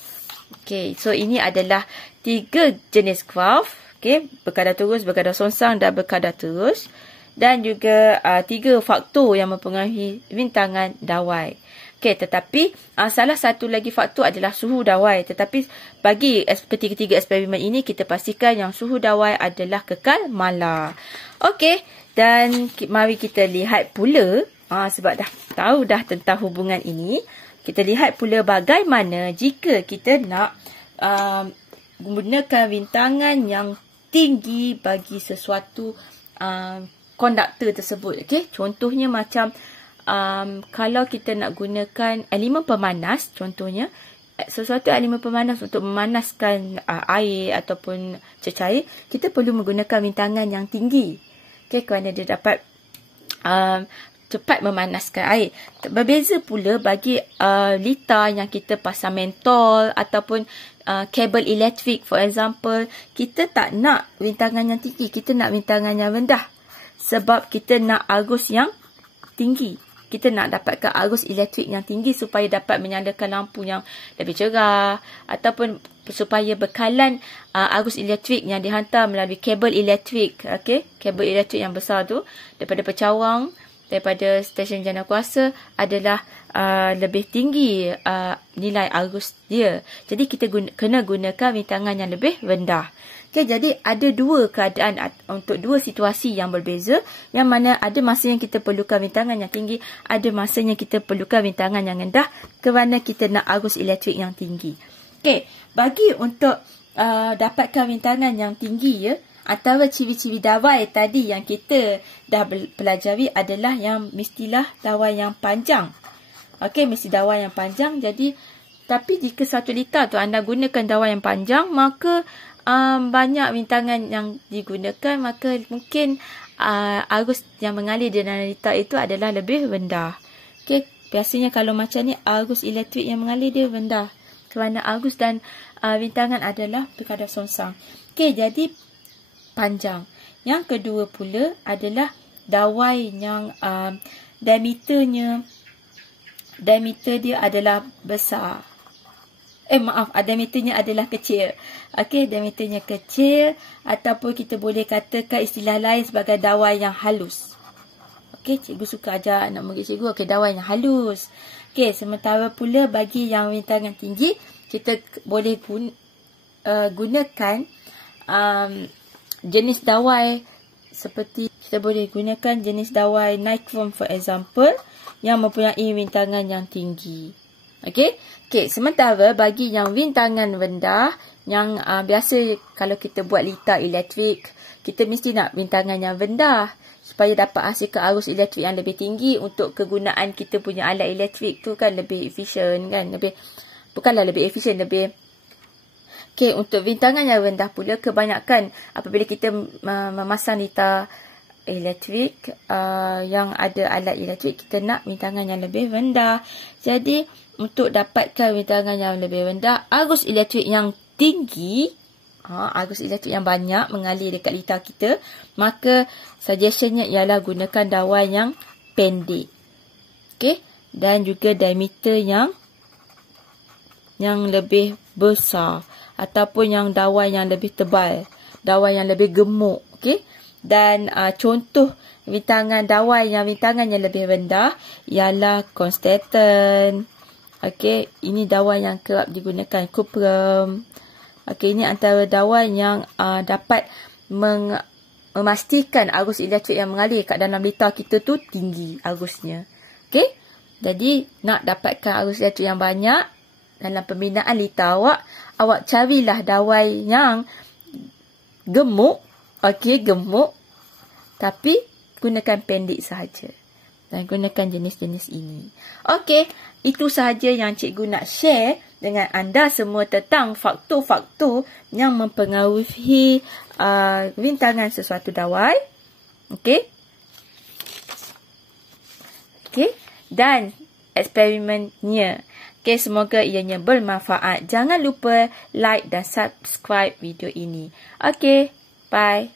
Okey, so ini adalah 3 jenis graf. Okey, berkadar terus, berkadar songsang dan berkadar terus. Dan juga 3 faktor yang mempengaruhi bintangan dawai. Okey, tetapi salah satu lagi faktor adalah suhu dawai. Tetapi bagi ketiga eksperimen ini, kita pastikan yang suhu dawai adalah kekal malar. Okey, dan mari kita lihat pula, sebab dah tahu dah tentang hubungan ini, kita lihat pula bagaimana jika kita nak gunakan bintangan yang tinggi bagi sesuatu konduktor tersebut. Okey, contohnya macam kalau kita nak gunakan elemen pemanas, contohnya sesuatu elemen pemanas untuk memanaskan air ataupun cecair, kita perlu menggunakan bintangan yang tinggi. Okey, kerana dia dapat cepat memanaskan air. Berbeza pula bagi litar yang kita pasang mentol ataupun kabel elektrik, for example, kita tak nak bintangan yang tinggi, kita nak bintangan yang rendah. Sebab kita nak arus yang tinggi. Kita nak dapatkan arus elektrik yang tinggi supaya dapat menyalakan lampu yang lebih cerah. Ataupun supaya bekalan arus elektrik yang dihantar melalui kabel elektrik. Okay? Kabel elektrik yang besar tu daripada pecawang, daripada stesen jana kuasa adalah lebih tinggi nilai arus dia. Jadi kita kena gunakan bintangan yang lebih rendah. Okay, jadi ada dua keadaan untuk dua situasi yang berbeza, yang mana ada masa yang kita perlukan bintangan yang tinggi, ada masanya kita perlukan bintangan yang rendah kerana kita nak arus elektrik yang tinggi. Okay, bagi untuk dapatkan bintangan yang tinggi, antara ciri-ciri dawai tadi yang kita dah pelajari adalah yang mestilah dawai yang panjang. Okey, mesti dawai yang panjang. Jadi, tapi jika 1 litar tu anda gunakan dawai yang panjang, maka banyak bintangan yang digunakan, maka mungkin arus yang mengalir di dalam litar itu adalah lebih rendah. Okey, biasanya kalau macam ni, arus elektrik yang mengalir dia rendah. Kerana arus dan bintangan adalah berkadar songsang. Okey, jadi panjang. Yang kedua pula adalah dawai yang diameter dia adalah besar. Diameternya adalah kecil. Okey, diameternya kecil ataupun kita boleh katakan istilah lain sebagai dawai yang halus. Okey, cikgu suka ajar anak murid cikgu. Okey, dawai yang halus. Okey, sementara pula bagi yang bintangan tinggi, kita boleh gunakan jenis dawai seperti kita boleh gunakan jenis dawai nichrome, for example, yang mempunyai bintangan yang tinggi. Okey. Okey, sementara bagi yang bintangan rendah, yang biasa kalau kita buat litar elektrik, kita mesti nak bintangan yang rendah supaya dapat hasilkan arus elektrik yang lebih tinggi untuk kegunaan kita punya alat elektrik tu kan lebih efisien kan, bukanlah lebih efisien, lebih. Okey, untuk bintangan yang rendah pula, kebanyakan apabila kita memasang litar elektrik yang ada alat elektrik, kita nak bintangan yang lebih rendah. Jadi, untuk dapatkan bintangan yang lebih rendah, arus elektrik yang tinggi, arus elektrik yang banyak mengalir dekat litar kita, maka suggestionnya ialah gunakan dawai yang pendek. Okey, dan juga diameter yang lebih besar ataupun yang dawai yang lebih tebal, dawai yang lebih gemuk. Okey, dan contoh dawai yang bintangannya lebih rendah ialah konstantan. Okey, ini dawai yang kerap digunakan, cuprum. Okey, ini antara dawai yang dapat memastikan arus elektrik yang mengalir kat dalam litar kita tu tinggi arusnya. Okey, jadi nak dapatkan arus elektrik yang banyak dalam pembinaan litar awak carilah dawai yang gemuk. Okey, gemuk, tapi gunakan pendek sahaja. Dan gunakan jenis-jenis ini. Okey, itu sahaja yang cikgu nak share dengan anda semua tentang faktor-faktor yang mempengaruhi bintangan sesuatu dawai. Okey. Okey, dan eksperimennya. Okay, semoga ianya bermanfaat. Jangan lupa like dan subscribe video ini. Okay, bye.